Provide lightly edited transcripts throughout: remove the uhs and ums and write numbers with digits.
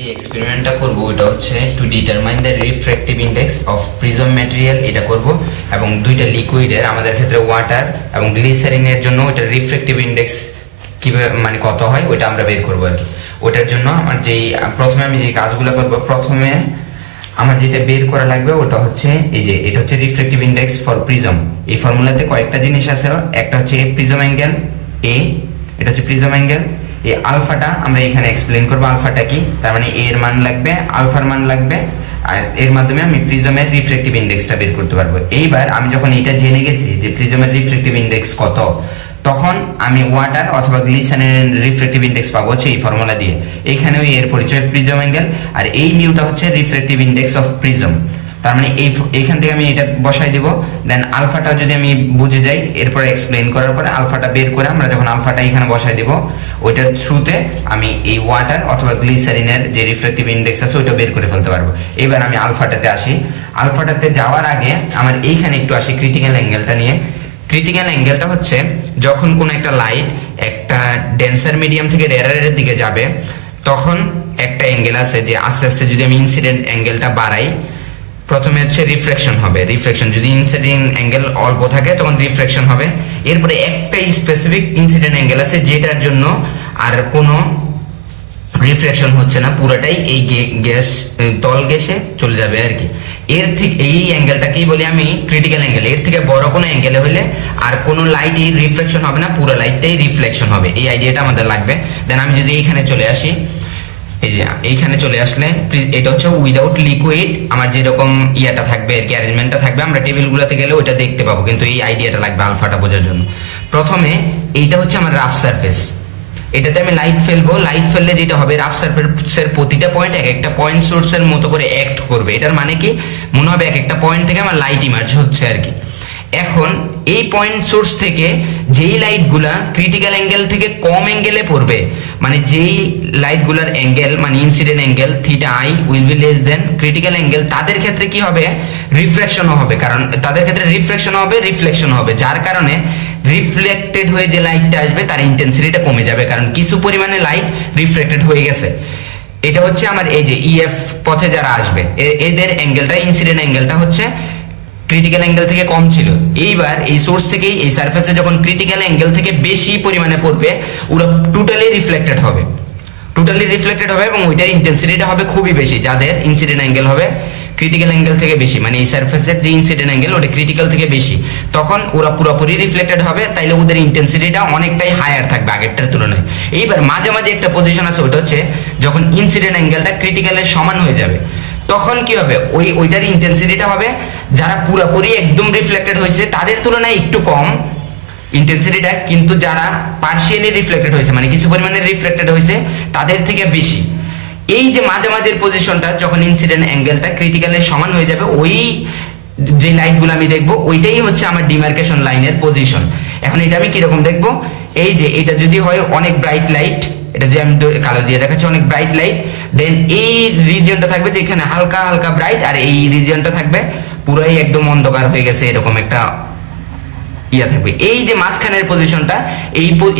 যে এক্সপেরিমেন্টটা করব ওটা হচ্ছে to determine the refractive index of prism material, এটা করব। এবং দুইটা লিকুইডের, আমাদের ক্ষেত্রে ওয়াটার এবং গ্লিসারিনের জন্য ওইটা রিফ্র্যাক্টিভ ইন্ডেক্স কিভাবে মানে কত হয় ওইটা আমরা বের করবো আর কি। ওটার জন্য আমার যেই প্রথমে আমি যে কাজগুলো করব, প্রথমে আমার যেটা বের করা লাগবে ওটা হচ্ছে এই যে এটা হচ্ছে রিফ্র্যাক্টিভ ইন্ডেক্স ফর প্রিজম। এই ফর্মুলাতে কয়েকটা জিনিস আছে, একটা হচ্ছে প্রিজম অ্যাঙ্গেল এ, এটা হচ্ছে প্রিজম অ্যাঙ্গেল। এই আলফাটা আমরা এখানে এক্সপ্লেন করবো আলফাটা কি, তার মানে এর মান লাগবে, আলফার মান লাগবে, আর এর মাধ্যমে আমি প্রিজমের রিফ্র্যাক্টিভ ইন্ডেক্সটা বের করতে পারবো। এইবার আমি যখন এটা জেনে গেছি যে প্রিজমের রিফ্র্যাক্টিভ ইন্ডেক্স কত, তখন আমি ওয়াটার অথবা গ্লিসারিনের রিফ্র্যাক্টিভ ইন্ডেক্স পাবো হচ্ছে এই ফর্মুলা দিয়ে। এইখানেও এর পরিচয় প্রিজম অ্যাঙ্গেল, আর এই মিউটা হচ্ছে রিফ্র্যাক্টিভ ইন্ডেক্স অফ প্রিজম। তার মানে এইখান থেকে আমি এটা বসাই দিব, দেন আলফাটা যদি আমি বুঝে যাই, এরপর এক্সপ্লেন করার পরে আলফাটা বের করে আমরা যখন আলফাটা এখানে বসাই দিব, ওইটার থ্রুতে আমি এই ওয়াটার অথবা গ্লিসারিনের যে রিফ্র্যাক্টিভ ইন্ডেক্স আছে ওইটা বের করে ফেলতে পারবো। এবার আমি আলফাটাতে আসি। আলফাটাতে যাওয়ার আগে আমার এইখানে একটু আসি ক্রিটিক্যাল অ্যাঙ্গেলটা নিয়ে। ক্রিটিক্যাল অ্যাঙ্গেলটা হচ্ছে যখন কোনো একটা লাইট একটা ডেন্সার মিডিয়াম থেকে রেয়ারের দিকে যাবে, তখন একটা অ্যাঙ্গেল আছে যে আস্তে আস্তে যদি আমি ইনসিডেন্ট অ্যাঙ্গেলটা বাড়াই, প্রথমে হচ্ছে রিফ্লেকশন হবে। রিফ্লেকশন যদি ইনসিডেন্ট অ্যাঙ্গেল অল্প থাকে তখন রিফ্লেকশন হবে। এরপরে একটা স্পেসিফিক ইনসিডেন্ট অ্যাঙ্গেল আছে যেটার জন্য আর কোনো রিফ্লেকশন হচ্ছে না, পুরোটাই এই গ্যাস তল গ্যাসে চলে যাবে আর কি। এর থেকে এই অ্যাঙ্গেলটাকেই বলি আমি ক্রিটিক্যাল অ্যাঙ্গেল। এর থেকে বড় কোনো অ্যাঙ্গেলে হলে আর কোনো লাইটই রিফ্লেকশন হবে না, পুরো লাইটটাই রিফ্লেকশন হবে। এই আইডিয়াটা আমাদের লাগবে। দেন আমি যদি এইখানে চলে আসি, এই যে এইখানে চলে আসলে এটা হচ্ছে উইদাউট লিকুইড আমার যেরকম ইয়াটা থাকবে আর কি, অ্যারেঞ্জমেন্টটা থাকবে, আমরা টেবিলগুলোতে গেলে ওইটা দেখতে পাবো, কিন্তু এই আইডিয়াটা লাগবে আলফাটা বোঝার জন্য। প্রথমে এইটা হচ্ছে আমার রাফ সারফেস, এটাতে আমি লাইট ফেলবো। লাইট ফেললে যেটা হবে, রাফ সারফেসের প্রতিটা পয়েন্ট এক একটা পয়েন্ট সোর্সের মতো করে অ্যাক্ট করবে। এটার মানে কি, মনে হবে এক একটা পয়েন্ট থেকে আমার লাইট ইমার্জ হচ্ছে আর কি। এখন এই পয়েন্ট সোর্স থেকে যেই লাইটগুলা ক্রিটিক্যাল অ্যাঙ্গেল থেকে কম অ্যাঙ্গেলে পড়বে, মানে যেই লাইটগুলার অ্যাঙ্গেল মানে incident angle theta I will be less than critical angle, তাদের ক্ষেত্রে কি হবে, রিফ্লেকশনও হবে। কারণ তাদের ক্ষেত্রে রিফ্লেকশন হবে, রিফ্লেকশন হবে, যার কারণে রিফ্লেক্টেড হয়ে যে লাইটটা আসবে তার ইন্টেন্সিটিটা কমে যাবে, কারণ কিছু পরিমাণে লাইট রিফ্লেক্টেড হয়ে গেছে। এটা হচ্ছে আমার এই যে ইএফ পথে যারা আসবে এদের অ্যাঙ্গেলটা, ইনসিডেন্ট অ্যাঙ্গেলটা হচ্ছে ক্রিটিক্যাল অ্যাঙ্গেল থেকে কম ছিল। এইবার এই সোর্স থেকেই এই সারফেসে যখন ক্রিটিক্যাল অ্যাঙ্গেল থেকে বেশি পরিমাণে পড়বে, ওরা টোটালি রিফ্লেক্টেড হবে, এবং ওইটার ইন্টেন্সিটিটা হবে খুবই বেশি, যাদের ইনসিডেন্ট অ্যাঙ্গেল হবে ক্রিটিক্যাল অ্যাঙ্গেল থেকে বেশি, মানে এই সারফেসের যে ইনসিডেন্ট অ্যাঙ্গেল ওটা ক্রিটিক্যাল থেকে বেশি, তখন ওরা পুরোপুরি রিফ্লেক্টেড হবে, তাইলে ওদের ইন্টেন্সিটিটা অনেকটাই হায়ার থাকবে আগেরটার তুলনায়। এইবার মাঝে মাঝে একটা পজিশন আছে, ওটা হচ্ছে যখন ইনসিডেন্ট অ্যাঙ্গেলটা ক্রিটিক্যালের সমান হয়ে যাবে, তখন কি হবে, ওইটার ইন্টেন্সিটিটা হবে যারা পুরোপুরি একদম রিফ্লেক্টেড হয়েছে তাদের তুলনায় একটু কম ইন্টেন্সিটিটা, কিন্তু যারা পার্শিয়ালি রিফ্লেক্টেড হয়েছে মানে কিছু পরিমাণে রিফ্লেক্টেড হয়েছে তাদের থেকে বেশি। এই যে মাঝামাঝির পজিশনটা যখন ইনসিডেন্ট অ্যাঙ্গেলটা ক্রিটিক্যালের সমান হয়ে যাবে, ওই যে লাইটগুলো আমি দেখবো ওইটাই হচ্ছে আমার ডিমার্কেশন লাইনের পজিশন। এখন এটা আমি কিরকম দেখবো, এই যে এটা যদি হয় অনেক ব্রাইট লাইট, এটা যে আমি কালো দিয়ে দেখাচ্ছি অনেক ব্রাইট লাইট, দেন এই রিজিয়নটা থাকবে যে এখানে হালকা হালকা ব্রাইট, আর এই রিজিয়নটা থাকবে পুরাই একদম অন্ধকার হয়ে গেছে, এরকম একটা ইয়া থাকবে। এই যে মাঝখানের পজিশনটা,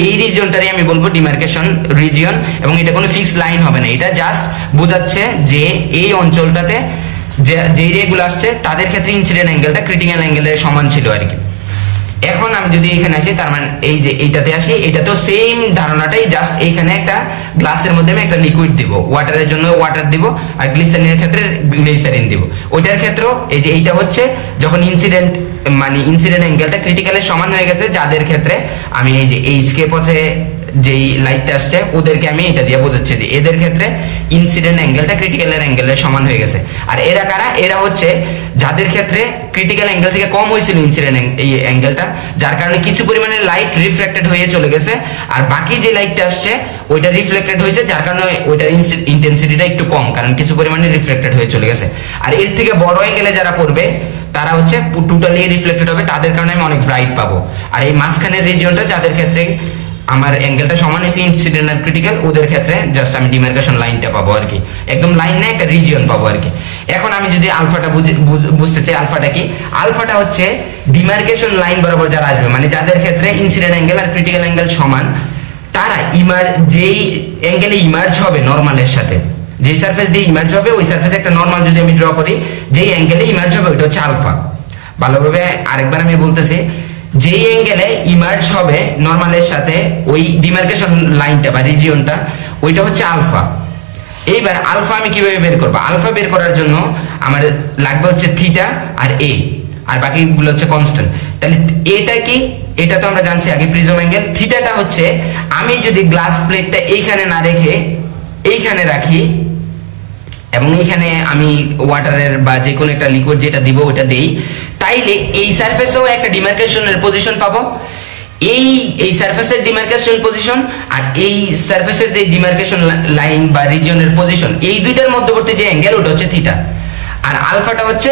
এই রিজিয়নটারই আমি বলবো ডিমার্কেশন রিজিয়ন, এবং এটা কোনো ফিক্স লাইন হবে না, এটা জাস্ট বোঝাচ্ছে যে এই অঞ্চলটাতে যে এরিয়াগুলো আসছে তাদের ক্ষেত্রে ইনসিডেন্ট অ্যাঙ্গেলটা ক্রিটিক্যাল অ্যাঙ্গেলের সমান ছিল আর কি। এখন আমি যদি এখানে আসি, তার মানে এই যে এইটাতে আসি, এটাতেও সেম ধারণাটাই, জাস্ট এইখানে একটা গ্লাসের মধ্যে আমি একটা লিকুইড দিব, ওয়াটারের জন্য ওয়াটার দিব, আর গ্লিসারিনের ক্ষেত্রে গ্লিসারিন দিব। ওইটার ক্ষেত্রেও এই যে এইটা হচ্ছে যখন ইনসিডেন্ট অ্যাঙ্গেলটা ক্রিটিক্যালের সমান হয়ে গেছে, যাদের ক্ষেত্রে আমি এই যে এইচকে পথে যেই লাইটটা আসছে ওদেরকে আমি এটা দিয়ে বোঝাচ্ছি যে এদের ক্ষেত্রে ইনসিডেন্ট অ্যাঙ্গেলটা ক্রিটিক্যালের অ্যাঙ্গেলের সমান হয়ে গেছে। আর এরা কারা, এরা হচ্ছে যাদের ক্ষেত্রে ক্রিটিক্যাল অ্যাঙ্গেল থেকে কম হয়েছিল ইনসিডেন্ট এই অ্যাঙ্গেলটা, যার কারণে কিছু পরিমাণে লাইট রিফ্লেক্টেড হয়ে চলে গেছে, আর বাকি যে লাইটটা আসছে ওইটা রিফ্লেক্টেড হয়েছে, যার কারণে ওইটার ইন্টেন্সিটিটা একটু কম, কারণ কিছু পরিমাণে রিফ্লেক্টেড হয়ে চলে গেছে। আর এর থেকে বড় অ্যাঙ্গেলে যারা পড়বে তারা হচ্ছে টোটালি রিফ্লেক্টেড হবে, তাদের কারণে আমি অনেক ব্রাইট পাবো। আর এই মাঝখানের রিজিয়নটা যাদের ক্ষেত্রে আমার অ্যাঙ্গেলটা সমান হয়েছে ইনসিডেন্ট আর ক্রিটিক্যাল, ওদের ক্ষেত্রে জাস্ট আমি ডিমার্কেশন লাইনটা পাবো আর কি, একদম লাইন না একটা রিজিয়ন পাবো আর কি। এখন আমি যদি আলফাটা বুঝতে চাই, আলফাটা কি, আলফাটা হচ্ছে ডিমার্কেশন লাইন বরাবর যারা আসবে, মানে যাদের ক্ষেত্রে ইনসিডেন্ট অ্যাঙ্গেল আর ক্রিটিক্যাল অ্যাঙ্গেল সমান, তারা যেই অ্যাঙ্গেলে ইমার্জ হবে নর্মালের সাথে, যে সারফেস দিয়ে ইমার্জ হবে ওই সারফেসে একটা নরমাল যদি আমি ড্র করি, যেই অ্যাঙ্গেলে ইমার্জ হবে ওটা হচ্ছে আলফা। ভালোভাবে আরেকবার আমি বলতেছি, যেই অ্যাঙ্গেলে ইমার্জ হবে নরমালের সাথে ওই ডিমার্কেশন লাইনটা বা রিজিয়নটা, ওইটা হচ্ছে আলফা। এইবার আলফা আমি কিভাবে বের করবো? আলফা বের করার জন্য আমার লাগবে হচ্ছে থিটা আর এ, আর বাকিগুলো হচ্ছে কনস্ট্যান্ট। তাহলে এটা কি? এটা তো আমরা জানছি আগে, প্রিজম অ্যাঙ্গেল। থিটাটা হচ্ছে আমি যদি গ্লাস প্লেটটা এইখানে না রেখে এইখানে রাখি এবং এইখানে আমি ওয়াটারের বা যে কোনো একটা লিকুইড যেটা দিব ওটা দেই, তাইলে এই সারফেসেও একটা ডিমার্কেশনের পজিশন পাবো। এই সারফেসের ডিমার্কেশন পজিশন আর এই সারফেসের যে ডিমার্কেশন লাইন বা রিজিয়নের পজিশন, এই দুইটার মধ্যবর্তী যে অ্যাঙ্গেল ওটা হচ্ছে থিটা। আর আলফাটা হচ্ছে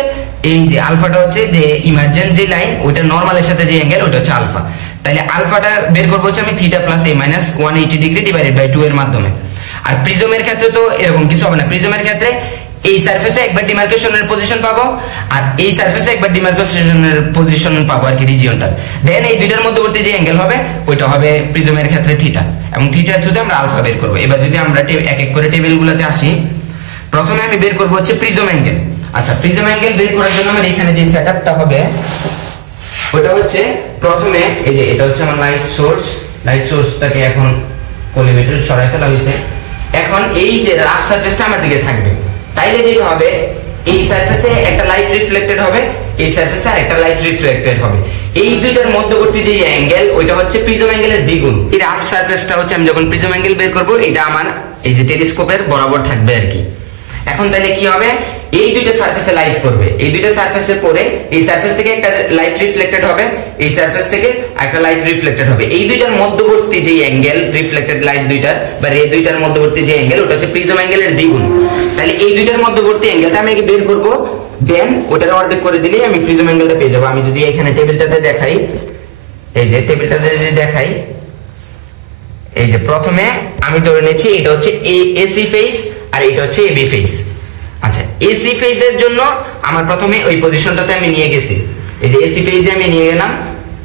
এই যে আলফাটা হচ্ছে যে ইমার্জেন্ট যে লাইন ওইটা নরমালের সাথে যে অ্যাঙ্গেল ওটা হচ্ছে আলফা। তাহলে আলফাটা বের করবো হচ্ছে আমি theta plus a minus 180 degree divided by 2 এর মাধ্যমে। আর প্রিজমের ক্ষেত্রে তো এরকম কিছু হবে না। প্রিজমের ক্ষেত্রে এই সারফেসে একবার ডিমার্কেশনের পজিশন পাবো আর এই সারফেসে একবার ডিমার্কেশনের পজিশন পাবো আর কি রিজিয়নটা। দেন এই দুইটার মধ্যবর্তী যে অ্যাঙ্গেল হবে ওইটা হবে প্রিজমের ক্ষেত্রে থিটা, এবং থিটার থ্রুতে আমরা আলফা বের করবো। এবার যদি আমরা এক এক করে টেবিলগুলোতে আসি, প্রথমে আমি বের করবো হচ্ছে প্রিজম অ্যাঙ্গেল। আচ্ছা, প্রিজম অ্যাঙ্গেল বের করার জন্য আমার এখানে যে সেটআপটা হবে ওটা হচ্ছে প্রথমে এই যে এটা হচ্ছে আমার লাইট সোর্সটাকে এখন কলিমেটার সরাই ফেলা হয়েছে। এখন এই যে রাফ সারফেসটা আমার দিকে থাকবে, তাইলে যেটা হবে এই সারফেসে একটা লাইট রিফ্লেক্টেড হবে, এই সারফেসে আরেকটা লাইট রিফ্লেক্টেড হবে। এই দুইটার মধ্যবর্তী যে অ্যাঙ্গেল ওইটা হচ্ছে প্রিজম অ্যাঙ্গেলের দ্বিগুণ। এই রাফ সারফেসটা হচ্ছে আমি যখন প্রিজম অ্যাঙ্গেল বের করব এটা আমার এই যে টেলিস্কোপের বরাবর থাকবে আর কি। এখন তাহলে কি হবে, এই দুইটা সারফেসে লাইট পড়বে, এই দুইটা সারফেসে পড়ে এই সারফেস থেকে একটা লাইট রিফ্লেক্টেড হবে, এই সারফেস থেকে একটা লাইট রিফ্লেক্টেড হবে। এই দুইটার মধ্যবর্তী যে অ্যাঙ্গেল রিফ্লেক্টেড লাইট দুইটার বা রে দুইটার মধ্যবর্তী যে অ্যাঙ্গেল ওটা হচ্ছে প্রিজম অ্যাঙ্গেলের দ্বিগুণ। তাহলে এই দুইটার মধ্যবর্তী অ্যাঙ্গেলটা আমি বের করব, দেন ওটার অর্ধেক করে দিলেই আমি প্রিজম অ্যাঙ্গেলটা পেয়ে যাবো। আমি যদি এখানে টেবিলটাতে দেখাই, এই যে টেবিলটাতে যদি দেখাই, এই যে প্রথমে আমি ধরে নিচ্ছি এটা হচ্ছে এসি ফেজ আর এটা হচ্ছে এবি ফেজ। আচ্ছা, এসি ফেজের জন্য আমার প্রথমে ওই পজিশনটাতে আমি নিয়ে গেছি, এই যে এসি ফেজে আমি নিয়ে গেলাম,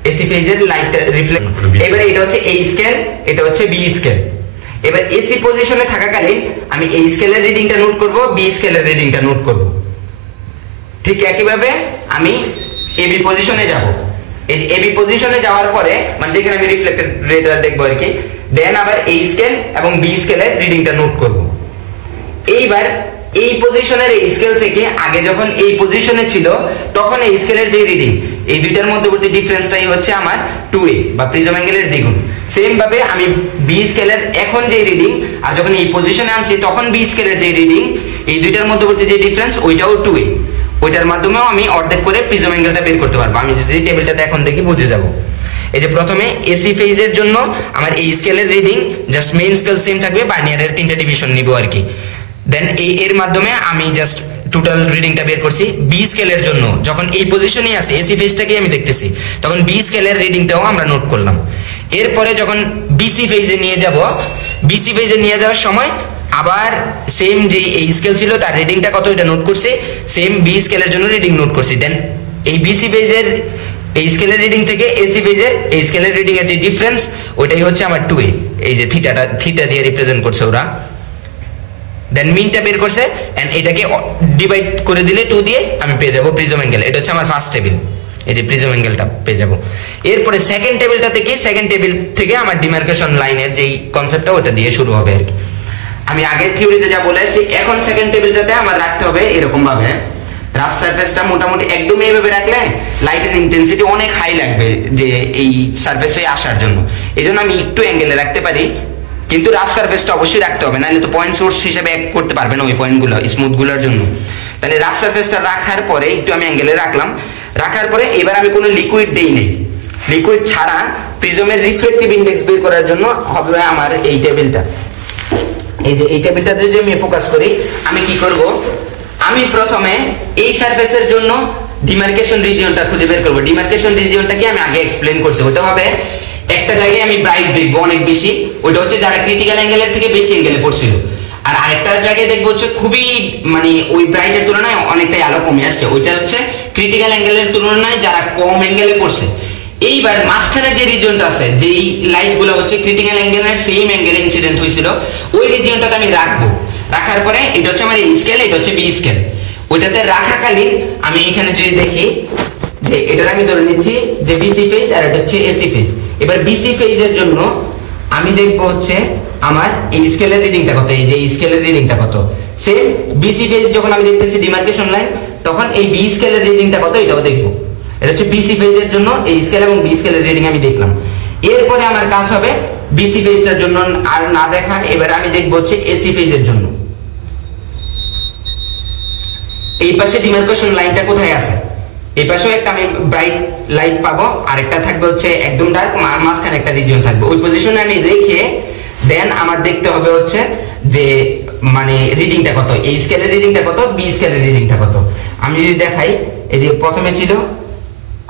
এসি ফেজের লাইটটা রিফ্লেক্ট। এবারে এটা হচ্ছে এই স্কেল, এটা হচ্ছে বি স্কেল। এবার এসি পজিশনে থাকাকালীন আমি এই স্কেলের রিডিংটা নোট করব, বি স্কেলের রিডিংটা নোট করব। ঠিক একইভাবে আমি এবি পজিশনে যাব, এই যে এবি পজিশনে যাওয়ার পরে মানে যেখানে আমি রিফ্লেক্টেড রেটা দেখবো আর কি, দেন আবার এই স্কেল এবং বি স্কেলের রিডিংটা নোট করব। এইবার এই পজিশনের এই স্কেল থেকে আগে যখন এই পজিশনে ছিল তখন এই স্কেলের যে রিডিং, এই দুইটার মধ্যবর্তী ডিফারেন্সটাই হচ্ছে আমার 2a বা প্রিজম অ্যাঙ্গেলের দ্বিগুণ। সেম ভাবে আমি বি স্কেলের এখন যে রিডিং আর যখন এই পজিশনে আনছি তখন বি স্কেলের যে রিডিং, এই দুইটার মধ্যবর্তী যে ডিফারেন্স ওইটাও 2a, ওইটার মাধ্যমেও আমি অর্ধেক করে প্রিজম অ্যাঙ্গেলটা বের করতে পারবো। আমি যদি টেবিলটাতে এখন দেখি বুঝে যাব। এই যে প্রথমে এসি ফেজের জন্য আমার এই স্কেলের reading just main scale same থাকবে, বার্নিয়ারের 3টা ডিভিশন নিব আর কি। দেন এর মাধ্যমে আমি জাস্ট টোটাল রিডিংটা বের করছি। বি স্কেলের জন্য যখন এই পজিশনে আছে এসি ফেজটাকে আমি দেখতেছি তখন বি স্কেলের রিডিংটাও আমরা নোট করলাম। এরপরে যখন বিসি ফেজে নিয়ে যাব, বিসি ফেজে নিয়ে যাওয়ার সময় আবার সেম যে এই স্কেল ছিল তার রিডিংটা কত এটা নোট করছি, সেম বি স্কেলের জন্য রিডিং নোট করছি। দেন এই বিসি ফেজের এই স্কেলের রিডিং থেকে এসি ফেজের এই স্কেলের রিডিং এর যে ডিফারেন্স ওইটাই হচ্ছে আমার 2a, এই যে থিটা দিয়ে রিপ্রেজেন্ট করছে ওরা। দেন মিনটা বের করছে এন্ড এটাকে ডিভাইড করে দিলে 2 দিয়ে আমি পেয়ে যাব প্রিজম অ্যাঙ্গেল। এটা হচ্ছে আমার ফার্স্ট টেবিল, এই যে প্রিজম অ্যাঙ্গেলটা পেয়ে যাব। এরপরে সেকেন্ড টেবিলটা থেকে সেকেন্ড টেবিল থেকে আমার ডিমার্কেশন লাইনের যেই কনসেপ্টটা ওটা দিয়ে শুরু হবে আর কি। আমি আগের থিওরিতে যা বলে আসছি এখন সেকেন্ড টেবিলটাতে আমার রাখতে হবে এরকম ভাবে, রাফ সারফেসটা মোটামুটি একদম এইভাবে রাখলে লাইটের ইন্টেন্সিটি অনেক হাই লাগবে যে এই সারফেস হয়ে আসার জন্য। এই জন্য আমি একটু অ্যাঙ্গেলে রাখতে পারি, কিন্তু রাফ সারফেসটা অবশ্যই রাখতে হবে, নাহলে তো পয়েন্ট সোর্স হিসেবে এক করতে পারবে না ওই পয়েন্টগুলো স্মুথগুলোর জন্য। তাহলে রাফ সারফেসটা রাখার পরে একটু আমি অ্যাঙ্গেলে রাখলাম, রাখার পরে এবার আমি কোনো লিকুইড দেই নেই, লিকুইড ছাড়া প্রিজমের রিফ্লেকটিভ ইন্ডেক্স বের করার জন্য হবে আমার এই টেবিলটা। এই যে এই টেবিলটাতে যদি আমি ফোকাস করি, আমি কি করব, আমি প্রথমে এই সারফেসের জন্য ডিমার্কেশন রিজিয়নটা খুঁজে বের করব। ডিমার্কেশন রিজিয়নটাকে আমি আগে এক্সপ্লেন করছি, ওটা হবে একটা জায়গায় আমি ব্রাইট দেখবো অনেক বেশি, ওটা হচ্ছে যারা ক্রিটিক্যাল অ্যাঙ্গেলের থেকে বেশি অ্যাঙ্গেলে পড়ছিল। আর আরেকটা জায়গায় দেখবো হচ্ছে খুবই মানে ওই ব্রাইটের তুলনায় অনেকটাই আলো কমে আসছে, ওইটা হচ্ছে ক্রিটিক্যাল অ্যাঙ্গেলের তুলনায় যারা কম অ্যাঙ্গেলে পড়ছে। এইবার মাঝখানের যে রিজিয়নটা আছে, যেই লাইট গুলো হচ্ছে ক্রিটিক্যাল অ্যাঙ্গেলের সেম অ্যাঙ্গেলে ইনসিডেন্ট হয়েছিল, ওই রিজিয়নটাতে আমি রাখবো। রাখার পরে এটা হচ্ছে আমার এই স্কেল, এটা হচ্ছে বি স্কেল। ওইটাতে রাখাকালীন আমি এখানে যদি দেখি যে এটা আমি ধরে নিচ্ছি যে বিসি ফেজ আর এটা হচ্ছে এসি ফেজ। এবার বিসি ফেজের জন্য আমি দেখব হচ্ছে আমার এই স্কেলের রিডিংটা কত, এই যে স্কেলের রিডিংটা কত। সেম বিসি ফেজ যখন আমি দেখতেছি ডিমার্কেশন লাইন, তখন এই বি স্কেলের রিডিংটা কত এটাও দেখব। এটা হচ্ছে বিসি ফেজের জন্য এই স্কেল এবং বি স্কেলের রিডিং আমি দেখলাম। এরপরে আমার কাজ হবে বিসি ফেজটার জন্য আর না দেখা, এবার আমি দেখবো হচ্ছে এসি ফেজের জন্য এই পাশে ডিমার্কেশন লাইনটা কোথায় আছে। এই পাশেও একটা আমি ব্রাইট লাইট পাবো, আর একটা থাকবে হচ্ছে একদম ডার্ক, মাঝখানে একটা রিজিয়ন থাকবে। ওই পজিশনে আমি রেখে দেন আমার দেখতে হবে হচ্ছে যে মানে রিডিংটা কত, এই স্কেলের রিডিংটা কত, বি স্কেলের রিডিংটা কত। আমি যদি দেখাই, এই যে প্রথমে ছিল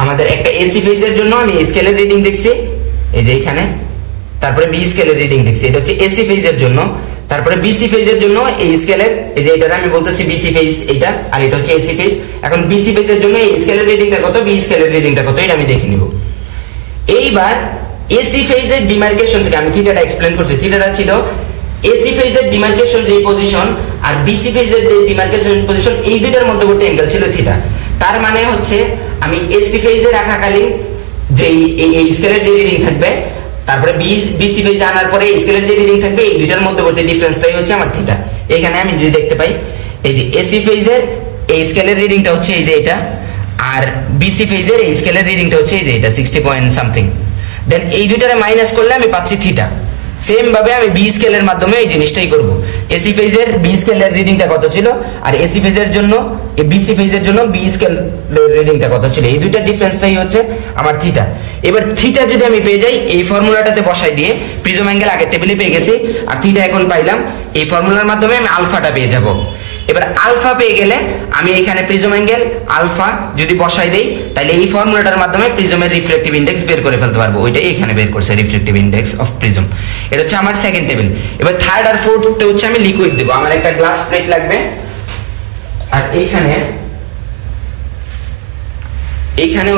আমাদের একটা এসি ফেজের জন্য আমি স্কেলের রিডিং দেখছি এই যে এখানে, তারপরে বি স্কেলের রিডিং দেখছি, এটা হচ্ছে এসি ফেজের জন্য। তারপরে বিসি ফেজের জন্য এই স্কেলের এই যে এটা আমি বলতেছি বিসি ফেজ এইটা, আর এটা হচ্ছে এসি ফেজ। এখন বিসি ফেজের জন্য এই স্কেলের রিডিংটা কত, বি স্কেলের রিডিংটা কত, এটা আমি দেখে নিব। এইবার এসি ফেজের ডিমার্কেশন থেকে আমি থিটাটা এক্সপ্লেন করছি। থিটাটা ছিল এসি ফেজের ডিমার্কেশন যে পজিশন আর বিসি ফেজের যে ডিমার্কেশন পজিশন, এই দুইটার মধ্যবর্তী অ্যাঙ্গেল ছিল থিটা। তার মানে হচ্ছে আমি এসি ফেজে রাখাকালীন যে এই স্কেলের যে রিডিং থাকবে, তারপরে বিসি ফেজে আনার পরে স্কেলের যে রিডিং থাকবে, এই দুইটার মধ্যবর্তী ডিফারেন্সটাই হচ্ছে আমার থিটা। এখানে আমি যদি দেখতে পাই এই যে এসি ফেজের এই স্কেলের রিডিংটা হচ্ছে এই যে এটা, আর বিসি ফেজের এই স্কেলের রিডিংটা হচ্ছে এই যে এটা 60 পয়েন্ট সামথিং। দেন এই দুইটারে মাইনাস করলে আমি পাচ্ছি থিটা। সেম ভাবে আমি বি স্কেলের মাধ্যমে এই জিনিসটাই করব। এসি ফেজের বি স্কেলের রিডিংটা কত ছিল, আর এসি ফেজের জন্য এই বিসি ফেজের জন্য বি স্কেল রিডিংটা কত ছিল, এই দুইটা ডিফারেন্সটাই হচ্ছে আমার থিটা। এবার থিটা যদি আমি পেয়ে যাই এই ফর্মুলাটাতে বসাই দিয়ে, প্রিজম অ্যাঙ্গেল আগের টেবিলে পেয়ে গেছি আর থিটা এখন পাইলাম, এই ফর্মুলার মাধ্যমে আমি আলফাটা পেয়ে যাব। এবার আলফা পেয়ে গেলে আমি এখানে প্রিজম অ্যাঙ্গেল আলফা যদি বসাই দেই, তাহলে এই ফর্মুলাটার মাধ্যমে প্রিজমের রিফ্লেকটিভ ইনডেক্স বের করে ফেলতে পারবো। ওইটাই এখানে বের করছে রিফ্লেকটিভ ইনডেক্স অফ প্রিজম। এটা হচ্ছে আমার সেকেন্ড টেবিল। এবার থার্ড আর ফোর্থতে হচ্ছে আমি লিকুইড দেবো। আমার একটা গ্লাস প্লেট লাগবে, আর এইখানে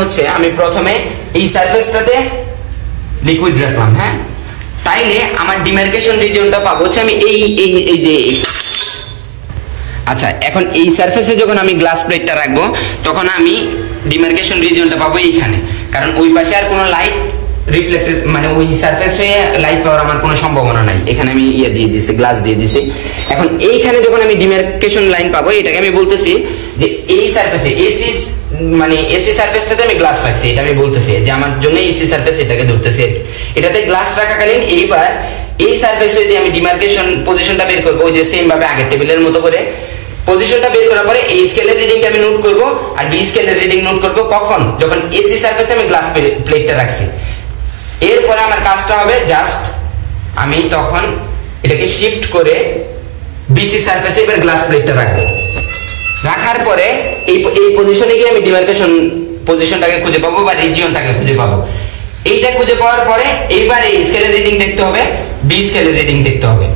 হচ্ছে আমি প্রথমে এই সারফেসটাতে লিকুইড রাখলাম। হ্যাঁ, তাইলে আমার ডিমার্কেশন রিজিয়নটা পাবো হচ্ছে আমি এই যে আচ্ছা, এখন এই সারফেসে যখন আমি গ্লাস প্লেটটা রাখবো, তখন আমি ডিমার্কেশন রিজিয়নটা পাবো এইখানে, কারণ ওই পাশে আর কোনো লাইট রিফ্লেক্টেড মানে ওই সারফেস হয়ে লাইট পাওয়ার আমার কোনো সম্ভাবনা নাই। এখানে আমি ইয়ে দিয়ে দিছি, গ্লাস দিয়ে দিছি। এখন এইখানে যখন আমি ডিমার্কেশন লাইন পাবো, এটাকে আমি বলতেছি যে এই সারফেসে এসি মানে এসি সারফেসটাতে আমি গ্লাস রাখছি, এটা আমি বলতেছি যে আমার জন্য এসি সারফেস এটাকে ধরতেছি। এটাতে গ্লাস রাখাকালীন এইবার এই সারফেসে যদি আমি ডিমার্কেশন পজিশনটা বের করবো, ওই যে সেম ভাবে আগের টেবিলের মতো করে পজিশনটা বের করার পরে এই স্কেলের রিডিংটা আমি নোট করব, আর বি স্কেলের রিডিং নোট করব কখন, যখন এসি সারফেসে আমি গ্লাস প্লেটটা রাখছি। এরপরে আমার কাজটা হবে জাস্ট আমি তখন এটাকে শিফট করে বিসি সারফেসে এবার গ্লাস প্লেটটা রাখবো। রাখার পরে এই পজিশনে গিয়ে আমি ডিমার্কেশন পজিশনটাকে খুঁজে পাবো বা রিজিয়নটাকে খুঁজে পাবো। এইটা খুঁজে পাওয়ার পরে এইবার এই স্কেলের রিডিং দেখতে হবে, বি স্কেলের রিডিং দেখতে হবে।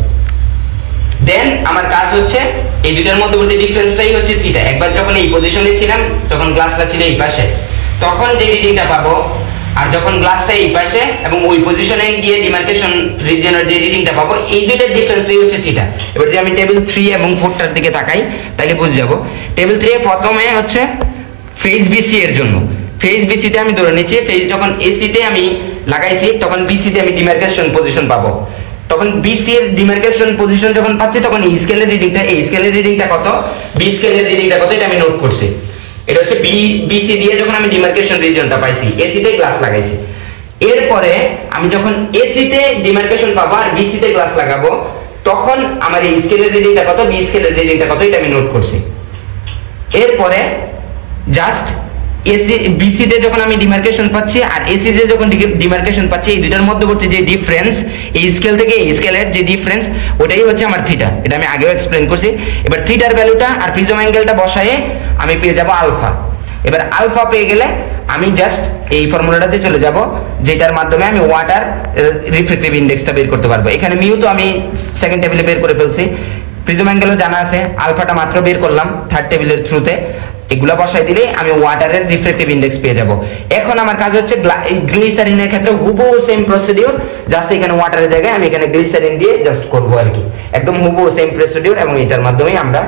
দেন আমার কাজ হচ্ছে এই দুটার মধ্যবর্তী ডিফারেন্সটাই হচ্ছে থিটা। একবার যখন এই পজিশনে ছিলাম, যখন গ্লাসটা ছিল এই পাশে, তখন যে রিডিংটা পাবো, আর যখন গ্লাসটা এই পাশে এবং ওই পজিশনে গিয়ে ডিমার্কেশন রিজিয়নের যে রিডিংটা পাবো, এই দুইটার ডিফারেন্সটাই হচ্ছে থিটা। এবার যদি আমি টেবিল 3 এবং 4টার দিকে তাকাই, তাহলে বুঝে যাবো। টেবিল 3 এ প্রথমে হচ্ছে ফেজ বিসি এর জন্য, ফেজ বিসি তে আমি ধরে নিচ্ছি ফেজ যখন এসি তে আমি লাগাইছি, তখন বিসি তে আমি ডিমার্কেশন পজিশন পাবো। তখন বিসি এর ডিমার্কেশন পজিশন যখন পাচ্ছি, তখন এই স্কেলের রিডিংটা কত, বি স্কেলের রিডিংটা কত, এটা আমি নোট করছি। এটা হচ্ছে বিসি দিয়ে যখন আমি ডিমার্কেশন রিজিয়নটা পাইছি, এসি তে গ্লাস লাগাইছি। এরপরে আমি যখন এসি তে ডিমার্কেশন পাবো আর বিসি তে গ্লাস লাগাবো, তখন আমার এই স্কেলের রিডিংটা কত, বি স্কেলের রিডিংটা কত, এটা আমি নোট করছি। এরপরে জাস্ট এসি বিসি তে যখন আমি ডিমার্কেশন পাচ্ছি আর এসি তে যখন ডিমার্কেশন পাচ্ছি, এই দুটার মধ্যবর্তী যে ডিফারেন্স, এই স্কেল থেকে এই স্কেলের যে ডিফারেন্স, ওটাই হচ্ছে আমার থিটা। এটা আমি আগেও এক্সপ্লেন করছি। এবার থিটার ভ্যালুটা আর প্রিজম অ্যাঙ্গেলটা বসায়ে আমি পেয়ে যাব আলফা। এবার আলফা পেয়ে গেলে আমি জাস্ট এই ফর্মুলাটাতে চলে যাব, যেটার মাধ্যমে আমি ওয়াটার রিফ্লেকটিভ ইনডেক্সটা বের করতে পারবো। এখানে মিউ তো আমি সেকেন্ড টেবিলে বের করে ফেলছি, প্রিজম অ্যাঙ্গেলও জানা আছে, আলফাটা মাত্র বের করলাম থার্ড টেবিলের থ্রুতে। এগুলা বসাই দিলে আমি ওয়াটারের রিফ্র্যাক্টিভ ইনডেক্স পেয়ে যাব। এখন আমার কাজ হচ্ছে গ্লিসারিনের ক্ষেত্রে হুবহু সেম প্রসিডিউর, জাস্ট এখানে ওয়াটারের জায়গায় আমি এখানে গ্লিসারিন দিয়ে জাস্ট করব আর কি, একদম হুবহু সেম প্রসিডিউর, এবং এটার মাধ্যমে আমরা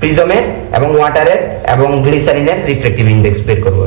প্রিজমের এবং ওয়াটারের এবং গ্লিসারিনের রিফ্র্যাক্টিভ ইনডেক্স বের করব।